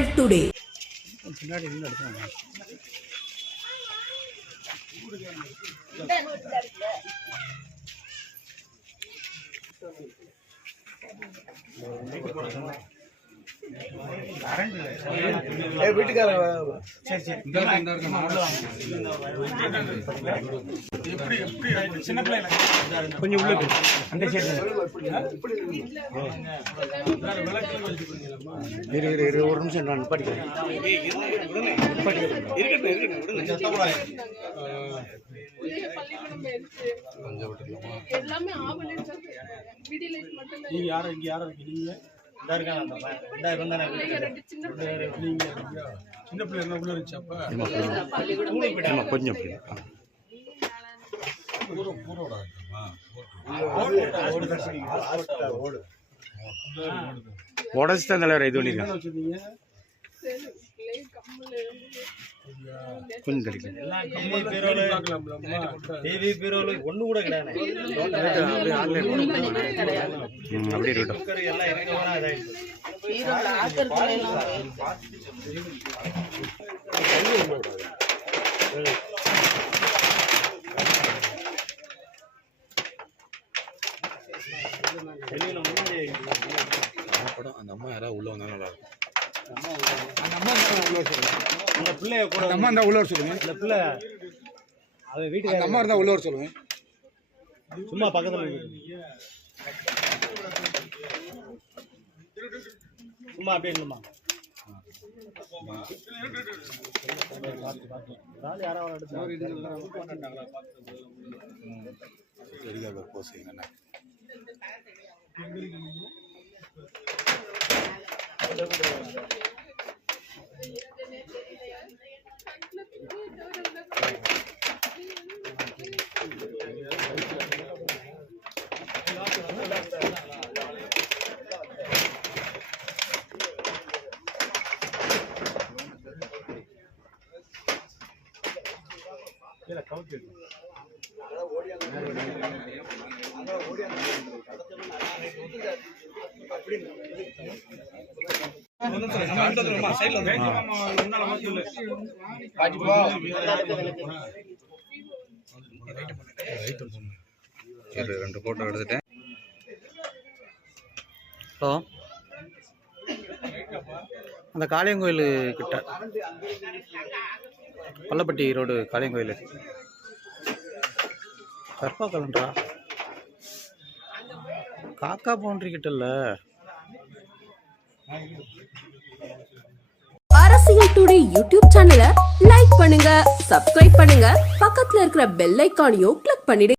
அரசியல் டுடே பின்னாடி கொஞ்சம் உள்ளுக்கு அந்த சைடு இரு இரு இரு ஒரு நிமிஷம் நான் படிக்கிறேன். எல்லாமே ஆவலன்னு சொல்லி நீங்க யாரும் இங்க யாரும் இருக்கீங்க சின்ன பிள்ளை என்ன உள்ள இருந்துச்சு அப்ப? கொஞ்சம். உடச்சி தான் தலைவர் இது பண்ணியிருக்கேன். கொஞ்சம் கிடைக்கும் டிவி பீரோல ஒண்ணு கூட கிடையாது. ம், அப்படியே இருக்கட்டும். அந்த அம்மா யாராவது உள்ள வந்தாலும் நல்லா இருக்கும். இந்த பிள்ளைய கூட அம்மா இருந்தா உள்ள வர சொல்லுங்க. இந்த பிள்ளை அவ வீட்டுக்கு அம்மா இருந்தா உள்ள வர சொல்லுங்க. சும்மா பக்கத்துல இருக்கு. சும்மா அப்படியே இல்லைம்மா எடுத்து ரெண்டு ஃபோட்டோ எடுத்துட்டேன் ஹலோ. அந்த காளியங்கோயில் கிட்ட பள்ளப்பட்டி ரோடு காளியங்கோயில் கற்பா கலண்டரா காக்கா பவுண்டரி கிட்ட இல்லை. அரசியல் டுடே யூடியூப் சேனலை லைக் பண்ணுங்க சப்ஸ்கிரைப் பண்ணுங்க பக்கத்துல இருக்கிற பெல் ஐக்கானையும் கிளிக் பண்ணிடுங்க.